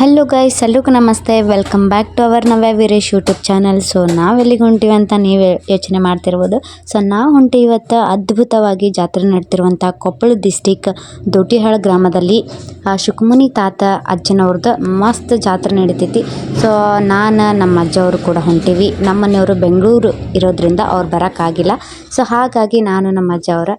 Hello guys, ಎಲ್ಲರಿಗೂ ನಮಸ್ತೆ. Welcome back to our Navya Veeresh YouTube channel. So ನಾವು ಎಲ್ಲಿಗೆ ಹೊಂಟೀವಿ ಅಂತ ನೀವು ಯೋಚನೆ ಮಾಡ್ತಿರ್ಬೋದು. ಸೊ ನಾವು ಹೊಂಟಿ ಇವತ್ತು ಅದ್ಭುತವಾಗಿ ಜಾತ್ರೆ ನಡೆತಿರುವಂಥ ಕೊಪ್ಪಳ ಡಿಸ್ಟಿಕ್ ದೊಡ್ಡಿಹಾಳ ಗ್ರಾಮದಲ್ಲಿ ಶುಕಮುನಿ ತಾತ ಅಜ್ಜನವ್ರದ್ದು ಮಸ್ತ್ ಜಾತ್ರೆ ನಡೀತೈತಿ. ಸೊ ನಾನು ನಮ್ಮ ಅಜ್ಜವರು ಕೂಡ ಹೊಂಟೀವಿ. ನಮ್ಮ ಮನೆಯವರು ಬೆಂಗಳೂರು ಇರೋದ್ರಿಂದ ಅವ್ರು ಬರೋಕ್ಕಾಗಿಲ್ಲ. ಸೊ ಹಾಗಾಗಿ ನಾನು ನಮ್ಮ ಅಜ್ಜವರ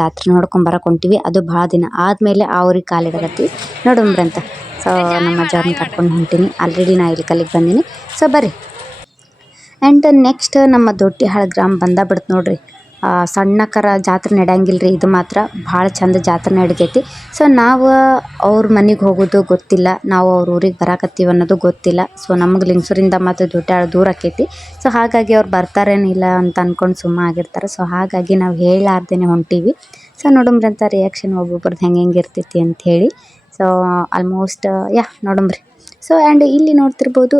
ಜಾತ್ರೆ ನೋಡ್ಕೊಂಬರಕ್ಕೆ ಹೊಂಟೀವಿ. ಅದು ಭಾಳ ದಿನ ಆದಮೇಲೆ ಅವ್ರಿಗೆ ಕಾಲಿಡಕತ್ತೀವಿ ನೋಡಂಬ್ರಂತ. ಸೊ ನಮ್ಮ ಅಜ್ಜವ್ರನ್ನ ಕರ್ಕೊಂಡು ಹೊಂಟೀನಿ. ಆಲ್ರೆಡಿ ನಾ ಇಲ್ಲಿ ಕಲಿಗೆ ಬಂದೀನಿ. ಸೊ ಬರ್ರಿ. ಆ್ಯಂಡ್ ನೆಕ್ಸ್ಟ್ ನಮ್ಮ ದೊಡ್ಡಿಹಾಳ ಗ್ರಾಮ ಬಿಡ್ತು ನೋಡ್ರಿ. ಸಣ್ಣಕರ ಜಾತ್ರೆ ನಡೆಯಂಗಿಲ್ಲ ರೀ, ಇದು ಮಾತ್ರ ಭಾಳ ಚಂದ ಜಾತ್ರೆ ನಡಿತೈತಿ. ಸೊ ನಾವು ಅವ್ರ ಮನೆಗೆ ಹೋಗೋದು ಗೊತ್ತಿಲ್ಲ, ನಾವು ಅವ್ರ ಊರಿಗೆ ಬರಾಕತ್ತೀವಿ ಅನ್ನೋದು ಗೊತ್ತಿಲ್ಲ. ಸೊ ನಮಗೆ ಲಿಂಗಸೂರಿಂದ ಮತ್ತು ದೊಡ್ಡಿಹಾಳ ದೂರ ಆಕೈತಿ. ಸೊ ಹಾಗಾಗಿ ಅವ್ರು ಬರ್ತಾರೇನಿಲ್ಲ ಅಂತ ಅಂದ್ಕೊಂಡು ಸುಮ್ಮ ಆಗಿರ್ತಾರೆ. ಸೊ ಹಾಗಾಗಿ ನಾವು ಹೇಳಾರ್ದೇ ಹೊಂಟೀವಿ. ಸೊ ನೋಡಂಬ್ರಂತ ರಿಯಾಕ್ಷನ್ ಒಬ್ಬೊಬ್ರದ್ದು ಹೆಂಗೆ ಇರ್ತೈತಿ ಅಂಥೇಳಿ. ಸೊ ಆಲ್ಮೋಸ್ಟ್ ನೋಡಂಬ್ರಿ. ಸೊ ಆ್ಯಂಡ್ ಇಲ್ಲಿ ನೋಡ್ತಿರ್ಬೋದು,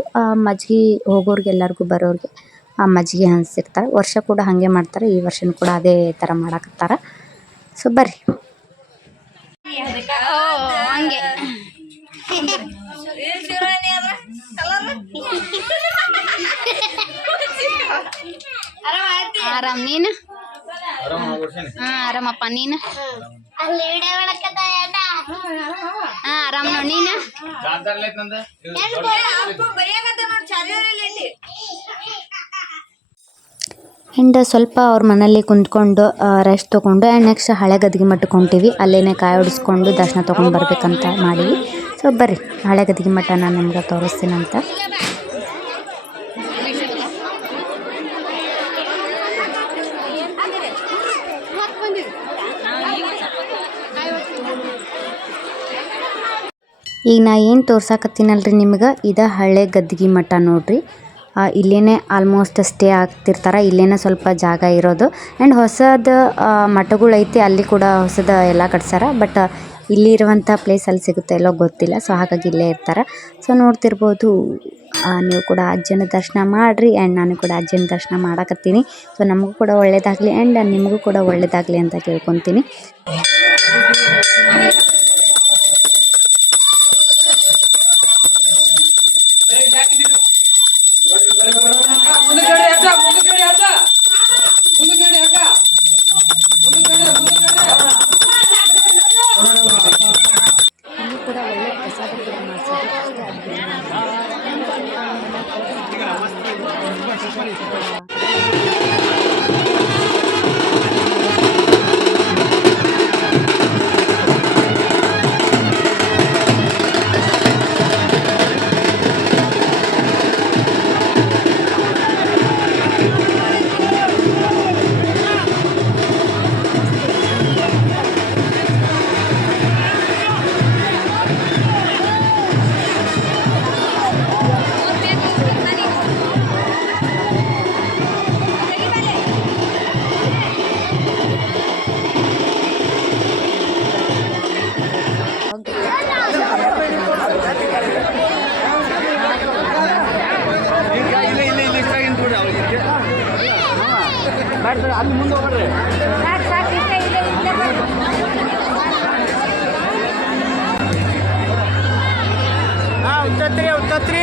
ಮಜ್ಜಿಗೆ ಹೋಗೋರಿಗೆ ಎಲ್ಲರಿಗೂ ಬರೋರಿಗೆ ಮಜ್ಜಿಗೆ ಹಂಚ್ತಿರ್ತಾರೆ. ವರ್ಷ ಕೂಡ ಹಾಗೆ ಮಾಡ್ತಾರೆ. ಈ ವರ್ಷನೂ ಕೂಡ ಅದೇ ಥರ ಮಾಡಾಕತ್ತಾರ. ಸೊ ಬರ್ರಿ. ಆರಾಮ್ ನೀನು? ಆರಾಮಪ್ಪ ನೀನು? ಆರಾಮ್ ನೋಡಿ ನೀನು? ಆ್ಯಂಡ್ ಸ್ವಲ್ಪ ಅವ್ರ ಮನೇಲಿ ಕುಂತ್ಕೊಂಡು ರೆಸ್ಟ್ ತೊಗೊಂಡು ಆ್ಯಂಡ್ ನೆಕ್ಸ್ಟ್ ಹಳೆ ಗದ್ಗೆ ಮಠಕ್ಕೆ ಹೊಂಟೀವಿ. ಅಲ್ಲೇ ಕಾಯಿ ಹೊಡಿಸ್ಕೊಂಡು ದರ್ಶನ ತೊಗೊಂಡು ಬರ್ಬೇಕಂತ ಮಾಡೀವಿ. ಸೊ ಬರ್ರಿ, ಹಳೆ ಗದ್ಗೆ ಮಠ ನಾನು ನಿಮ್ಗೆ ತೋರಿಸ್ತೀನಂತ. ಈಗ ನಾ ಏನು ತೋರ್ಸಾಕತ್ತೀನಲ್ರಿ ನಿಮ್ಗೆ, ಇದು ಹಳೆ ಗದ್ಗೆ ಮಠ ನೋಡ್ರಿ. ಇಲ್ಲೇ ಆಲ್ಮೋಸ್ಟ್ ಸ್ಟೇ ಆಗ್ತಿರ್ತಾರೆ. ಇಲ್ಲೇ ಸ್ವಲ್ಪ ಜಾಗ ಇರೋದು. ಆ್ಯಂಡ್ ಹೊಸದು ಮಠಗಳೈತಿ, ಅಲ್ಲಿ ಕೂಡ ಹೊಸದು ಎಲ್ಲ ಕಟ್ಸಾರ. ಬಟ್ ಇಲ್ಲಿ ಇರುವಂಥ ಪ್ಲೇಸ್ ಅಲ್ಲಿ ಸಿಗುತ್ತೆ ಎಲ್ಲೋ ಗೊತ್ತಿಲ್ಲ. ಸೊ ಹಾಗಾಗಿ ಇಲ್ಲೇ ಇರ್ತಾರೆ. ಸೊ ನೋಡ್ತಿರ್ಬೋದು, ನೀವು ಕೂಡ ಅಜ್ಜನ ದರ್ಶನ ಮಾಡಿರಿ. ಆ್ಯಂಡ್ ನಾನು ಕೂಡ ಅಜ್ಜನ ದರ್ಶನ ಮಾಡಾಕತ್ತೀನಿ. ಸೊ ನಮಗೂ ಕೂಡ ಒಳ್ಳೇದಾಗಲಿ ಆ್ಯಂಡ್ ನಿಮಗೂ ಕೂಡ ಒಳ್ಳೇದಾಗಲಿ ಅಂತ ಕೇಳ್ಕೊತೀನಿ. ಅಲ್ಲಿ ಮುಂದೆ ಹೋಗ್ರಿ. ಉತ್ತತ್ರಿ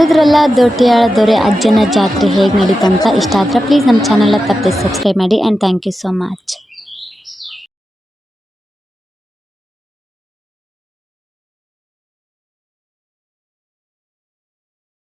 ನೋಡಿದ್ರಲ್ಲ ದೊಡ್ಡಿಯಾಳ ದೊರೆ ಅಜ್ಜನ ಜಾತ್ರೆ ಹೇಗೆ ನಡೀತಂತ. ಇಷ್ಟ ಆದರೆ ಪ್ಲೀಸ್ ನಮ್ಮ ಚಾನಲ್ನ ತಪ್ಪದೆ ಸಬ್ಸ್ಕ್ರೈಬ್ ಮಾಡಿ and thank you so much.